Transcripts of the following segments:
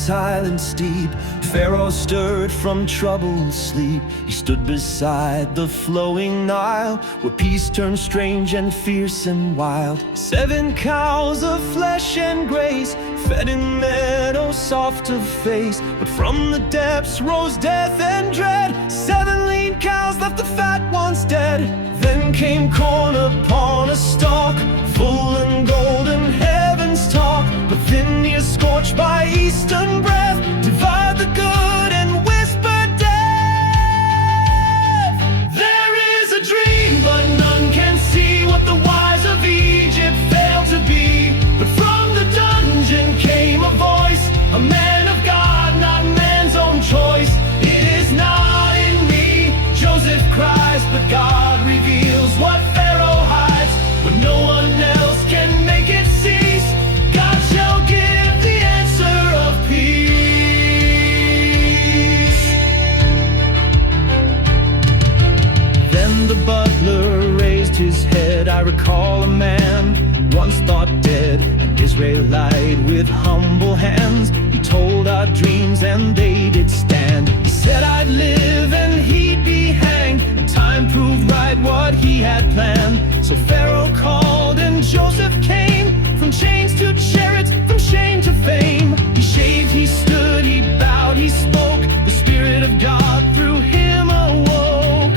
silent steep. Pharaoh stirred from troubled sleep. He stood beside the flowing Nile, where peace turned strange and fierce and wild. 7 cows of flesh and grace fed in meadows soft of face, but from the depths rose death and dread. 7 lean cows left the fat ones dead. Then came corn upon a stalk, full and golden, heaven's talk. But then near scorched by eastern breath, devoured the good and whispered death. There is a dream, but none can see what the wise of Egypt failed to be. But from the dungeon came a voice, a man of God, not man's own choice. It is not in me, Joseph cries, but God reveals what Pharaoh hides. When no one else can make it cease, God shall give the answer of peace. Then the butler raised his head. I recall a man once thought dead, an Israelite with humble hands. He told our dreams and they did stand. He said I'd live and he'd be hanged, and time proved right what he had planned. So Pharaoh called and Joseph came, from chains to chariots, from shame to fame. He shaved, he stood, he bowed, he spoke. The Spirit of God through him awoke.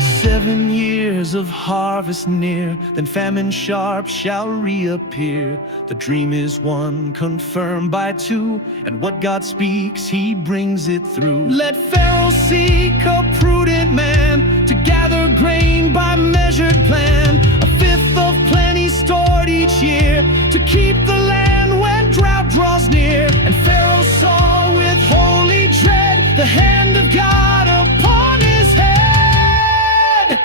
7 years of harvest near, then famine sharp shall reappear. The dream is one, confirmed by 2, and what God speaks, he brings it through. Let Pharaoh seek a prudent man to gather grain by measured plan. 1/5 of plenty stored each year to keep the land when drought draws near. And Pharaoh saw with holy dread the hand of God upon his head.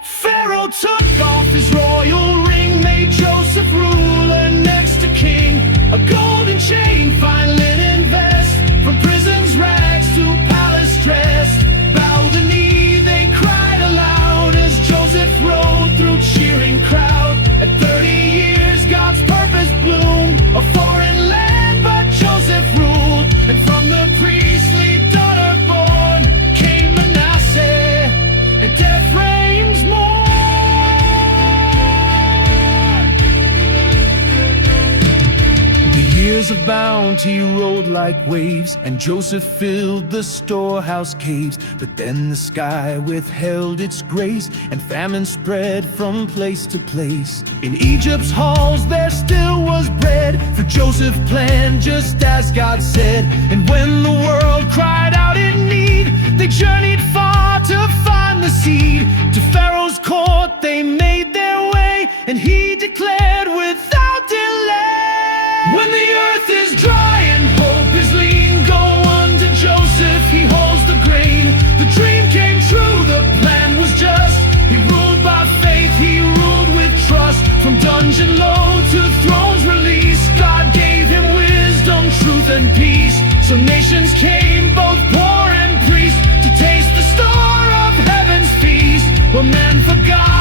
Pharaoh took off his royal ring, made Joseph ruler next to king. A golden chain, fine linen vest, from prison's rags to palace dress. Bow the knee, they cried aloud as Joseph rode through cheering crowd. At 30 years, God's purpose bloomed, a foreign land, but Joseph ruled. And from the priestly daughter born came Manasseh, and death reigns more. Years of bounty rolled like waves, and Joseph filled the storehouse caves. But then the sky withheld its grace, and famine spread from place to place. In Egypt's halls there still was bread, for Joseph planned just as God said. And when the world cried out in need, they journeyed far to find the seed. To Pharaoh's court they made their way, and he declared without delay, when the earth is dry and hope is lean, go unto Joseph, he holds the grain. The dream came true, the plan was just. He ruled by faith, he ruled with trust. From dungeon low to throne's release, God gave him wisdom, truth and peace. So nations came, both poor and priest, to taste the store of heaven's feast. Where man forgot